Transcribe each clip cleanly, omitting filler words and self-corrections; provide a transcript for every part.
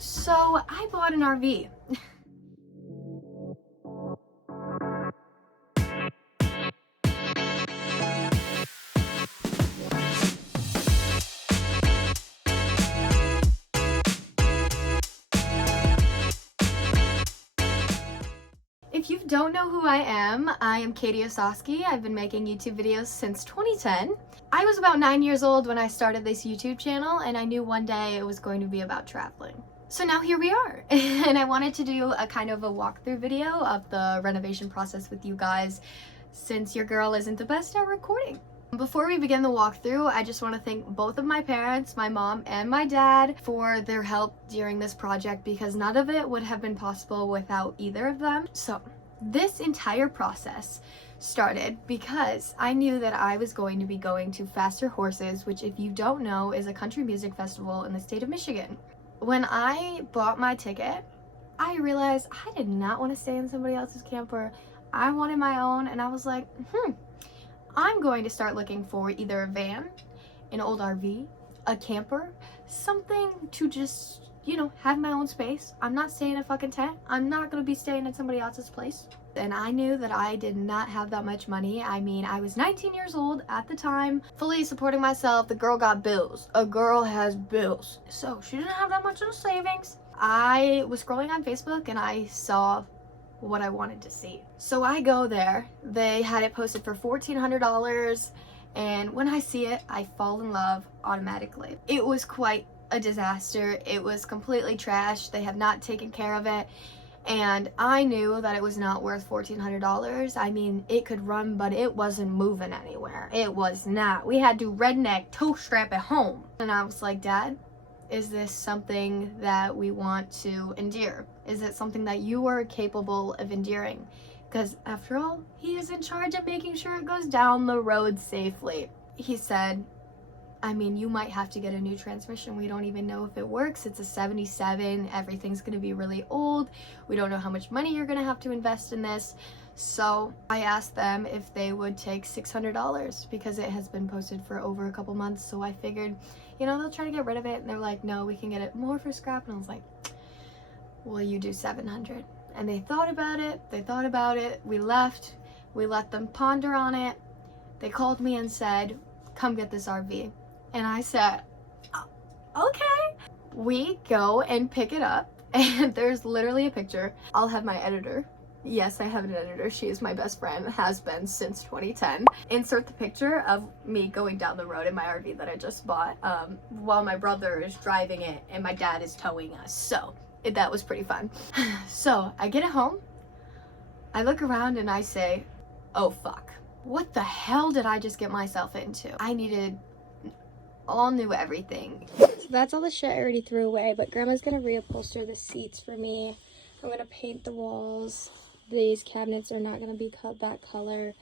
So I bought an RV. If you don't know who I am Katie Ososki. I've been making YouTube videos since 2010. I was about 9 years old when I started this YouTube channel, and I knew one day it was going to be about traveling. So now here we are, and I wanted to do a kind of a walkthrough video of the renovation process with you guys, since your girl isn't the best at recording. Before we begin the walkthrough, I just want to thank both of my parents, my mom and my dad, for their help during this project, because none of it would have been possible without either of them. So this entire process started because I knew that I was going to be going to Faster Horses, which, if you don't know, is a country music festival in the state of Michigan. When I bought my ticket, I realized I did not want to stay in somebody else's camper. I wanted my own, and I was like, I'm going to start looking for either a van, an old RV, a camper, something to just, you know, have my own space. I'm not staying in a fucking tent. I'm not going to be staying in somebody else's place. And I knew that I did not have that much money. I mean, I was 19 years old at the time, fully supporting myself. The girl got bills. A girl has bills. So she didn't have that much of savings. I was scrolling on Facebook and I saw what I wanted to see. So I go there. They had it posted for $1,400, and when I see it, I fall in love automatically. It was quite a disaster. It was completely trashed. They have not taken care of it, and I knew that it was not worth $1,400. I mean, it could run, but it wasn't moving anywhere. It was not. We had to redneck toe strap it home. And I was like, Dad, is this something that we want to endure? Is it something that you are capable of enduring? Because after all, he is in charge of making sure it goes down the road safely. He said, I mean, you might have to get a new transmission. We don't even know if it works. It's a 77. Everything's going to be really old. We don't know how much money you're going to have to invest in this. So I asked them if they would take $600 because it has been posted for over a couple months. So I figured, you know, they'll try to get rid of it. And they're like, no, we can get it more for scrap. And I was like, well, you do 700. And they thought about it. They thought about it. We left. We let them ponder on it. They called me and said, come get this RV. And I said, okay. We go and pick it up. And there's literally a picture. I'll have my editor. Yes, I have an editor. She is my best friend, has been since 2010. Insert the picture of me going down the road in my RV that I just bought, while my brother is driving it and my dad is towing us. So that was pretty fun. So I get it home. I look around and I say, oh fuck. What the hell did I just get myself into? I needed all new everything. So that's all the shit I already threw away, but Grandma's gonna reupholster the seats for me. I'm gonna paint the walls. These cabinets are not going to be cut that color.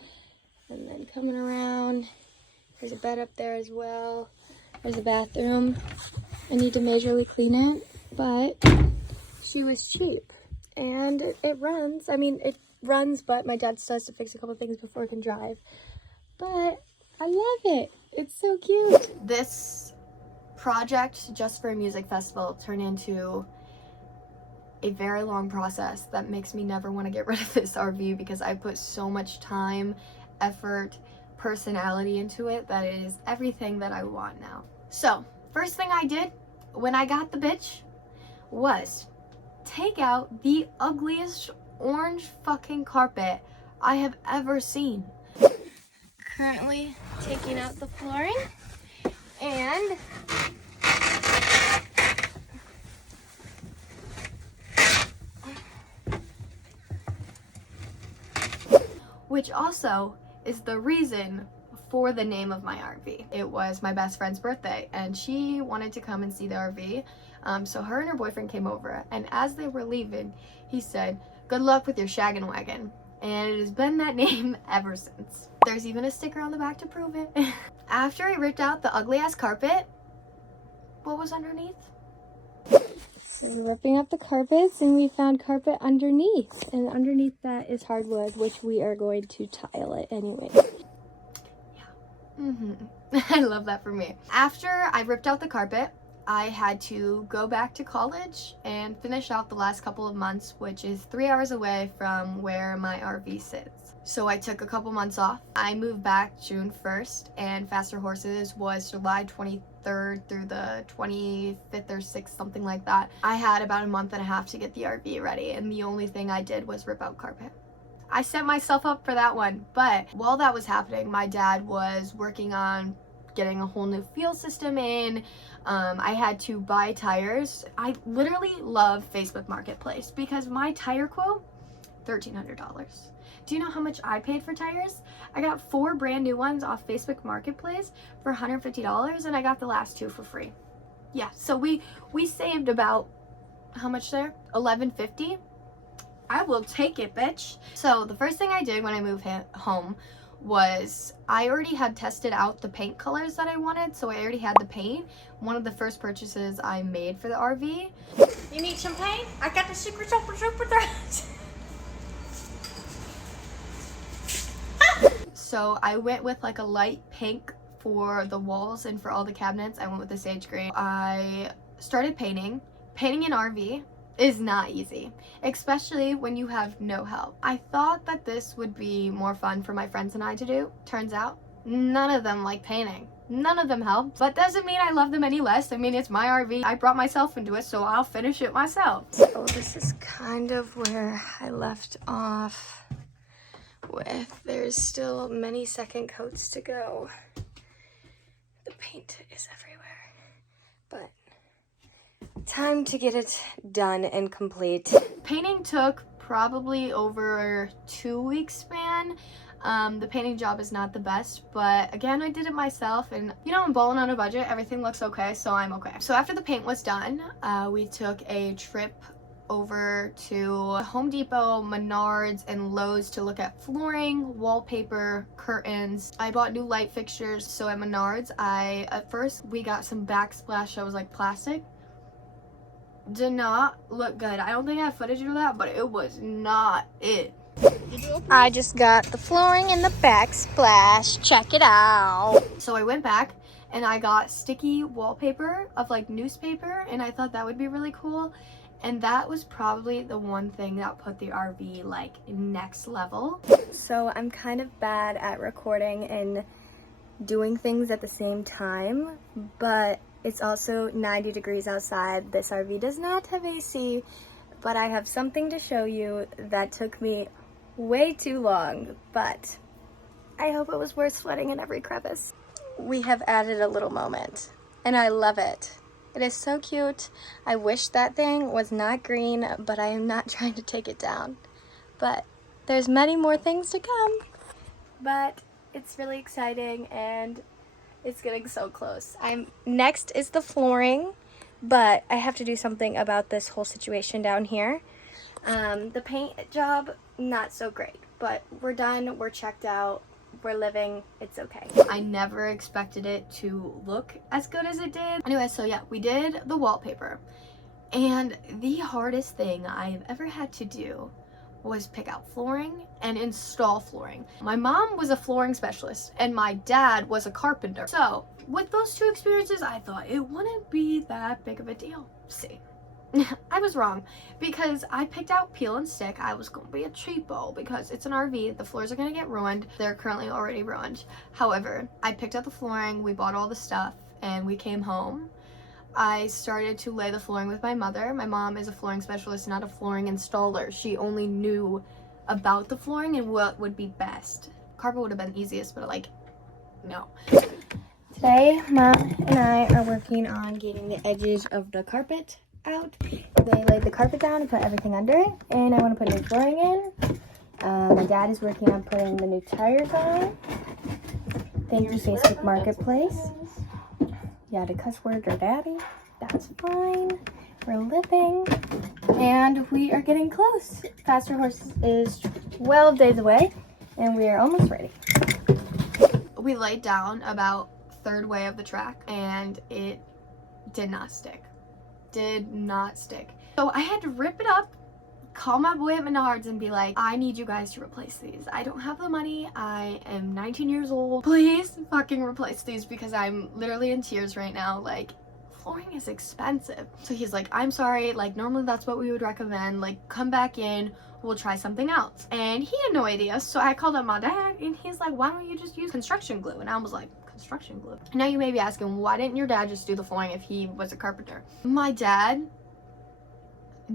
And then coming around, there's a bed up there as well. There's a bathroom. I need to majorly clean it, but she was cheap. And it runs. I mean, it runs, but my dad still has to fix a couple things before it can drive. But I love it. It's so cute. This project, just for a music festival, turned into a very long process that makes me never want to get rid of this RV, because I put so much time, effort, personality into it that it is everything that I want now. So first thing I did when I got the bitch was take out the ugliest orange fucking carpet I have ever seen. Currently taking out the flooring, and which also is the reason for the name of my RV. It was my best friend's birthday and she wanted to come and see the RV. So her and her boyfriend came over, and as they were leaving, he said, good luck with your shaggin' wagon. And it has been that name ever since. There's even a sticker on the back to prove it. After I ripped out the ugly ass carpet, what was underneath? So we're ripping up the carpets and we found carpet underneath. And underneath that is hardwood, which we are going to tile it anyway. Yeah. I love that for me. After I ripped out the carpet, I had to go back to college and finish out the last couple of months, which is 3 hours away from where my RV sits. So I took a couple months off. I moved back June 1st, and Faster Horses was July 23rd through the 25th or 6th, something like that. I had about a month and a half to get the RV ready, and the only thing I did was rip out carpet. I set myself up for that one, but while that was happening, my dad was working on getting a whole new fuel system in. I had to buy tires. I literally love Facebook Marketplace because my tire quote, $1,300. Do you know how much I paid for tires? I got 4 brand new ones off Facebook Marketplace for $150, and I got the last 2 for free. Yeah, so we saved about, how much there? $11.50. I will take it, bitch. So the first thing I did when I moved home was I already had tested out the paint colors that I wanted, so I already had the paint. One of the first purchases I made for the RV. You need some paint? I got the secret super threads. So I went with like a light pink for the walls, and for all the cabinets I went with the sage green. I started painting. Painting an RV is not easy, especially when you have no help. I thought that this would be more fun for my friends and I to do. Turns out, none of them like painting. None of them helped, but doesn't mean I love them any less. I mean, it's my RV. I brought myself into it, so I'll finish it myself. So this is kind of where I left off with. There's still many second coats to go. The paint is everywhere, but time to get it done and complete. Painting took probably over 2 weeks span. The painting job is not the best, but again, I did it myself, and you know, I'm balling on a budget. Everything looks okay, so I'm okay. So after the paint was done, we took a trip over to Home Depot, Menards, and Lowe's to look at flooring, wallpaper, curtains. I bought new light fixtures. So at Menards, at first we got some backsplash that was like plastic. Did not look good. I don't think I have footage of that, but it was not it. I just got the flooring and the backsplash. Check it out. So I went back and I got sticky wallpaper of like newspaper, and I thought that would be really cool. And that was probably the one thing that put the RV like next level. So I'm kind of bad at recording and doing things at the same time, but it's also 90 degrees outside. This RV does not have AC, but I have something to show you that took me way too long, but I hope it was worth sweating in every crevice. We have added a little moment, and I love it. It is so cute. I wish that thing was not green, but I am not trying to take it down. But there's many more things to come. But it's really exciting, and it's getting so close. Next is the flooring, but I have to do something about this whole situation down here. The paint job, not so great, but we're done, we're checked out. We're living, it's okay. I never expected it to look as good as it did. Anyway, so yeah, we did the wallpaper, and the hardest thing I've ever had to do was pick out flooring and install flooring. My mom was a flooring specialist and my dad was a carpenter. So with those 2 experiences, I thought it wouldn't be that big of a deal. See, I was wrong, because I picked out peel and stick. I was gonna be a cheapo because it's an RV. The floors are gonna get ruined. They're currently already ruined. However, I picked out the flooring, we bought all the stuff, and we came home. I started to lay the flooring with my mother. My mom is a flooring specialist, not a flooring installer. She only knew about the flooring and what would be best. Carpet would have been easiest, but like, no. Today, Mom and I are working on getting the edges of the carpet out. They laid the carpet down and put everything under it, and I want to put new flooring in. My dad is working on putting the new tires on. Thank you, Facebook Marketplace. Yeah, the cuss word or daddy. That's fine. We're living, and we are getting close. Faster Horses is 12 days away, and we are almost ready. We laid down about third way of the track, and it did not stick. Did not stick. So I had to rip it up, call my boy at Menards and be like, I need you guys to replace these. I don't have the money. I am 19 years old. Please fucking replace these, because I'm literally in tears right now. Like, flooring is expensive. So he's like, I'm sorry, like normally that's what we would recommend, like come back in, we'll try something else. And he had no idea, so I called up my dad and he's like, why don't you just use construction glue? And I was like, construction glue? Now you may be asking, why didn't your dad just do the flooring if he was a carpenter? My dad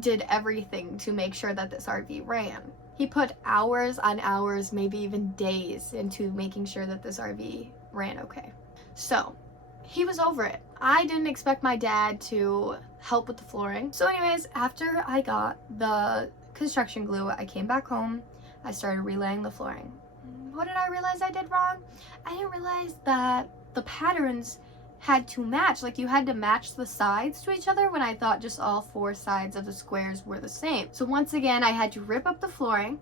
did everything to make sure that this RV ran. He put hours on hours, maybe even days, into making sure that this RV ran okay. So he was over it. I didn't expect my dad to help with the flooring. So anyways, after I got the construction glue, I came back home. I started relaying the flooring. What did I realize I did wrong? I didn't realize that the patterns had to match. Like you had to match the sides to each other when I thought just all 4 sides of the squares were the same. So once again, I had to rip up the flooring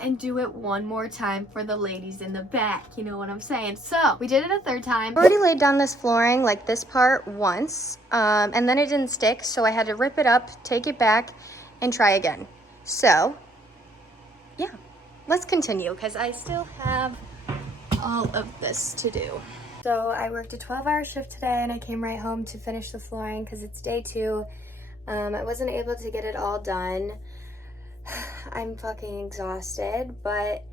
and do it one more time for the ladies in the back. You know what I'm saying? So we did it a 3rd time. I already laid down this flooring, like this part, once, and then it didn't stick, so I had to rip it up, take it back, and try again. So, yeah, let's continue, because I still have all of this to do. So I worked a 12-hour shift today, and I came right home to finish the flooring, because it's day 2. I wasn't able to get it all done. I'm fucking exhausted, but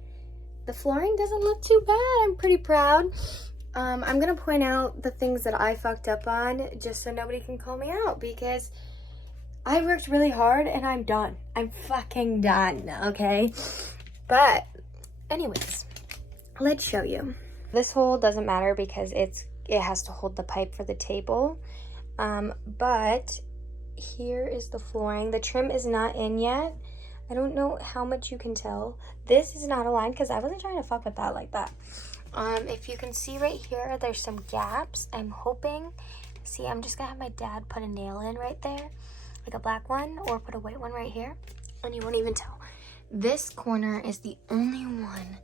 the flooring doesn't look too bad. I'm pretty proud. I'm gonna point out the things that I fucked up on just so nobody can call me out, because I worked really hard and I'm done. I'm fucking done, okay? But anyways, let's show you. This hole doesn't matter because it has to hold the pipe for the table. But here is the flooring. The trim is not in yet. I don't know how much you can tell. This is not aligned because I wasn't trying to fuck with that like that. If you can see right here, there's some gaps. I'm hoping, see, I'm just gonna have my dad put a nail in right there, like a black one, or put a white one right here, and you won't even tell. This corner is the only one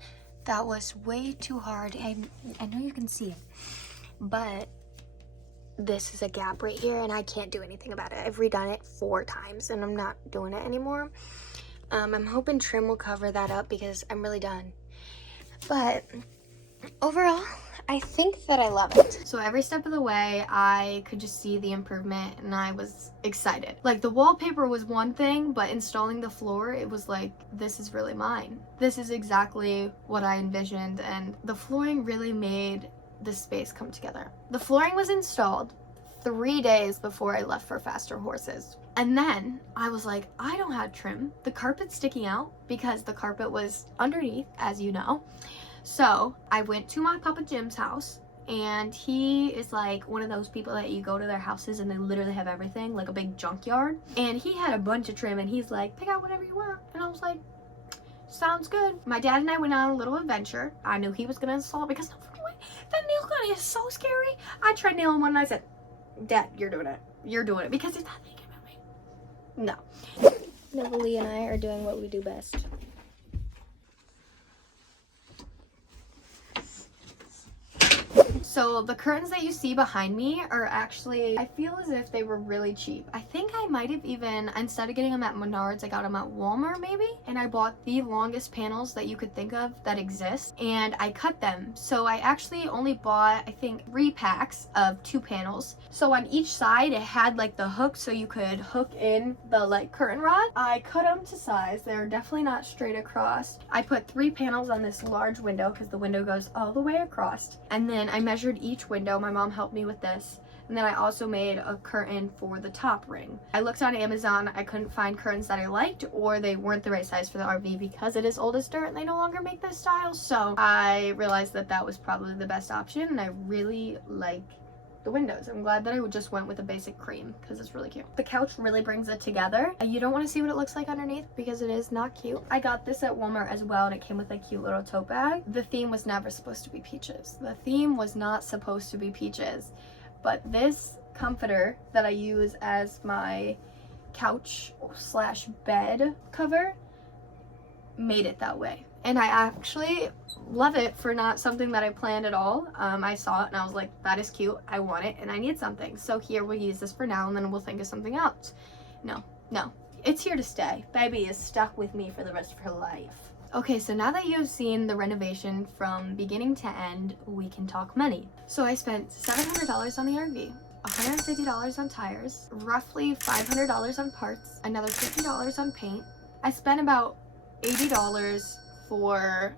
that was way too hard. I know you can see it, but this is a gap right here and I can't do anything about it. I've redone it 4 times and I'm not doing it anymore. I'm hoping trim will cover that up because I'm really done. But overall, I think that I love it. So every step of the way, I could just see the improvement and I was excited. Like the wallpaper was one thing, but installing the floor, it was like, this is really mine. This is exactly what I envisioned, and the flooring really made this space come together. The flooring was installed 3 days before I left for Faster Horses. And then I was like, I don't have trim. The carpet's sticking out because the carpet was underneath, as you know. So I went to my Papa Jim's house, and he is like one of those people that you go to their houses and they literally have everything, like a big junkyard. And he had a bunch of trim and he's like, pick out whatever you want. And I was like, sounds good. My dad and I went on a little adventure. I knew he was gonna install it because no fucking way, that nail gun is so scary. I tried nailing one and I said, Dad, you're doing it. You're doing it because it's not thinking about me. No. Neville and I are doing what we do best. So the curtains that you see behind me are actually, I feel as if they were really cheap. I think I might have even, instead of getting them at Menards, I got them at Walmart maybe. And I bought the longest panels that you could think of that exist, and I cut them. So I actually only bought, I think, 3 packs of 2 panels. So on each side it had like the hook so you could hook in the like curtain rod. I cut them to size. They're definitely not straight across. I put 3 panels on this large window because the window goes all the way across. And then I measured each window. My mom helped me with this. And then I also made a curtain for the top ring. I looked on Amazon. I couldn't find curtains that I liked, or they weren't the right size for the RV because it is old as dirt and they no longer make this style. So I realized that that was probably the best option, and I really like the windows. I'm glad that I just went with a basic cream because it's really cute. The couch really brings it together. You don't want to see what it looks like underneath because it is not cute. I got this at Walmart as well, and it came with a cute little tote bag. The theme was never supposed to be peaches. The theme was not supposed to be peaches. But this comforter that I use as my couch / bed cover made it that way. And I actually love it for not something that I planned at all. I saw it and I was like, that is cute. I want it and I need something. So here, we'll use this for now and then we'll think of something else. No. It's here to stay. Baby is stuck with me for the rest of her life. Okay, so now that you have seen the renovation from beginning to end, we can talk money. So I spent $700 on the RV. $150 on tires, roughly $500 on parts, another $50 on paint. I spent about $80 for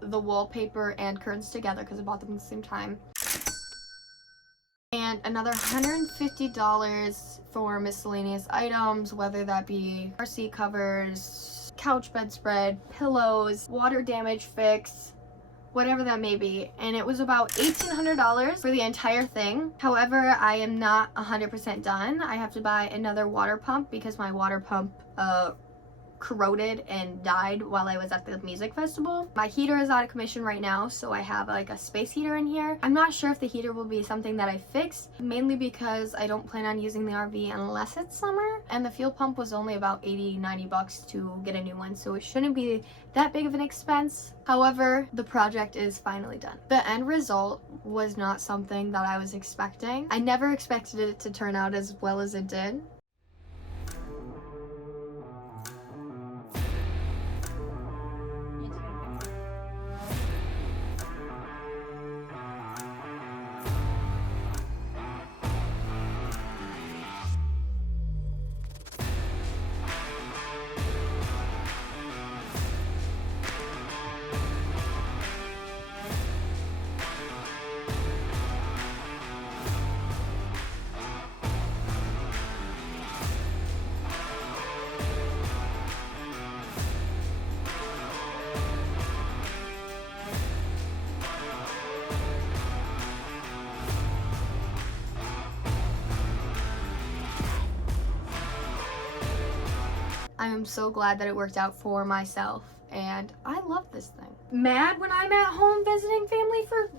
the wallpaper and curtains together because I bought them at the same time. And another $150 for miscellaneous items, whether that be car seat covers, couch bedspread, pillows, water damage fix, whatever that may be. And it was about $1,800 for the entire thing. However, I am not 100% done. I have to buy another water pump because my water pump corroded and died while I was at the music festival. My heater is out of commission right now, so I have like a space heater in here. I'm not sure if the heater will be something that I fix, mainly because I don't plan on using the RV unless it's summer, and the fuel pump was only about 80-90 bucks to get a new one, so it shouldn't be that big of an expense. However, the project is finally done. The end result was not something that I was expecting. I never expected it to turn out as well as it did. I am so glad that it worked out for myself, and I love this thing. Mad when I'm at home visiting family for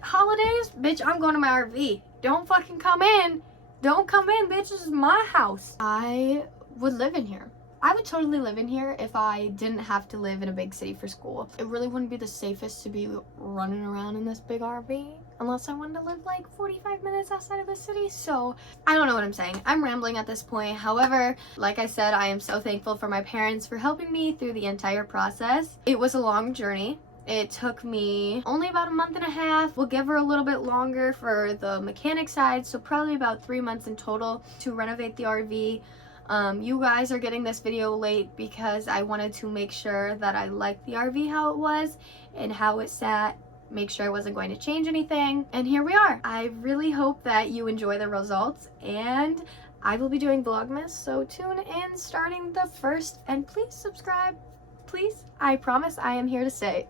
holidays? Bitch, I'm going to my RV. Don't fucking come in. Don't come in, bitch. This is my house. I would live in here. I would totally live in here if I didn't have to live in a big city for school. It really wouldn't be the safest to be running around in this big RV unless I wanted to live like 45 minutes outside of the city. So I don't know what I'm saying. I'm rambling at this point. However, like I said, I am so thankful for my parents for helping me through the entire process. It was a long journey. It took me only about a month and a half. We'll give her a little bit longer for the mechanic side, so probably about 3 months in total to renovate the RV. You guys are getting this video late because I wanted to make sure that I liked the RV how it was and how it sat, make sure I wasn't going to change anything, and here we are. I really hope that you enjoy the results, and I will be doing Vlogmas, so tune in starting the 1st, and please subscribe, please. I promise I am here to stay.